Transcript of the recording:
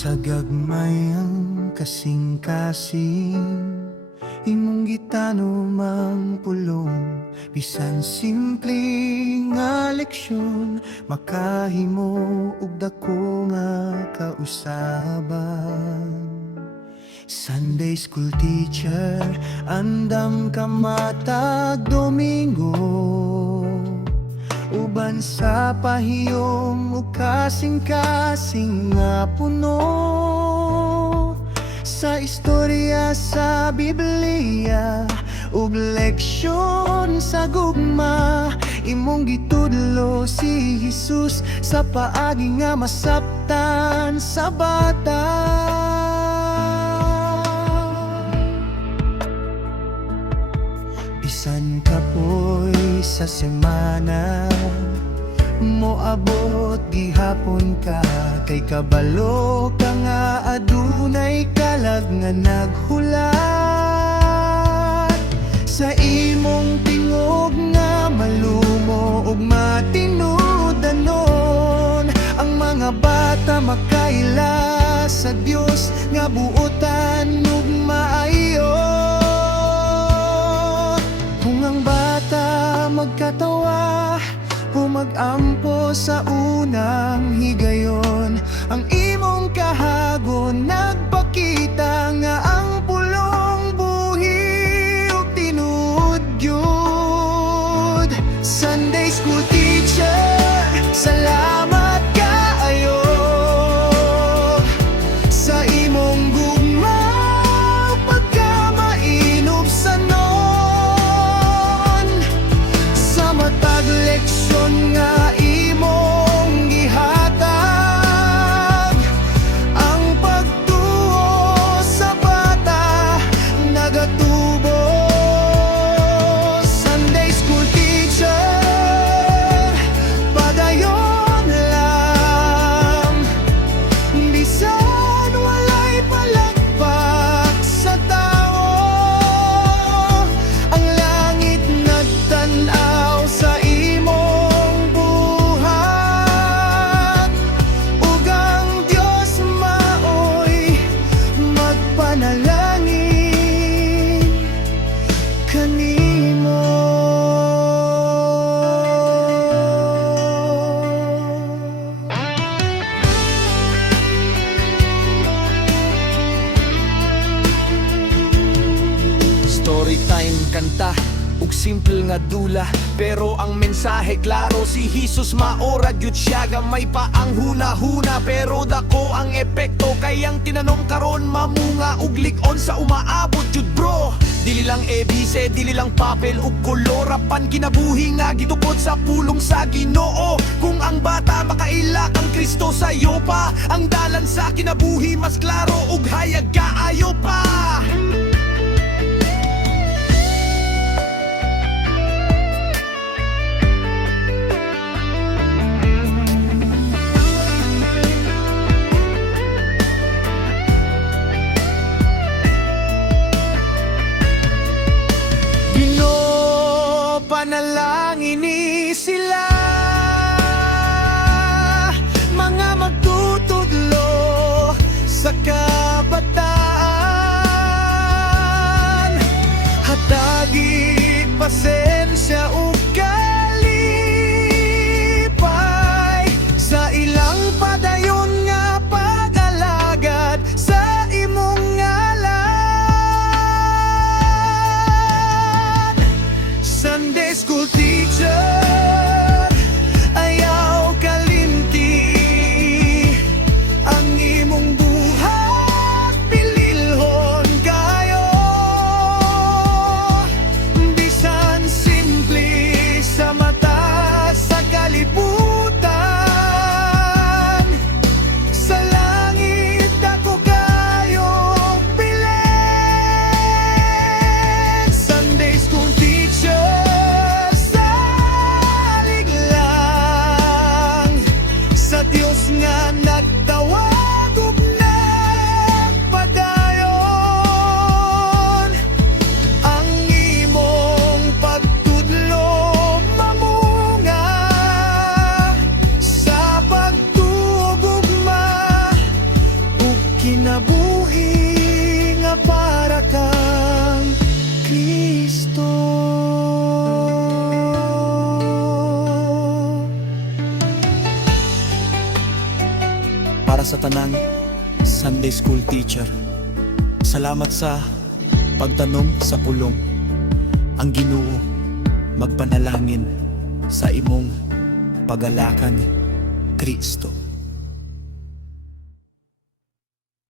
Sa gagmayang kasing-kasing imong gitanumang pulong, bisan simpleng nga leksyon, makahimo og dako nga kausaban. Sunday school teacher, andam ka matag Domingo, uban sa pahiyom o kasing-kasing nga puno. Sa istorya sa Biblia ug leksyon sa gugma, imong gitudlo si Jesus sa paagi nga masaptan sa bata. Bisan kapoy sa semana, moabot gihapon ka, kay kabalo ka nga adunay kalag nga naghulat. Sa imong tingog nga malumo ug matinudanon, ang mga bata makaila sa Dios nga buotan ug maayo. Kung ang bata magkatawa o mag-ampo sa unang higayon, ang imong kahagon nagpakita nga ang pulong buhi ug tinuod gyud. Sunday school teacher, salamat kaayo sa imong gugma, pagkamainop sa non, sa matag leksyon nga imong gihatag. Ang pagtuo sa bata nagatubo. Sunday school teacher, padayon lang, bisan walay palakpak sa tao. Ang langit nagtan-aw sa imong buhat, ug ang Dios maoy magpanalangin kanimo. Storytime kanta ug simple nga dula, pero ang mensahe klaro. Si Jesus maora gyud siya, gamay pa ang huna-huna, pero dako ang epekto. Kay ang tinanom karon mamunga ug lig-on sa umaabot jud bro. Dili lang ebise, dili lang papel ug kolor, apan kinabuhi nga gitukod sa pulong sa Ginoo. Kung ang bata makailak ang Kristo sayo pa, ang dalan sa kinabuhi mas klaro ug hayag kaayo pa. Ginoo, panalangin ni sila, mga magtutudlo sa kabataan. para sa tanan Sunday school teacher. Salamat sa pagtanom sa pulong. Ang Ginoo magpanalangin sa imong pagalakan, Kristo.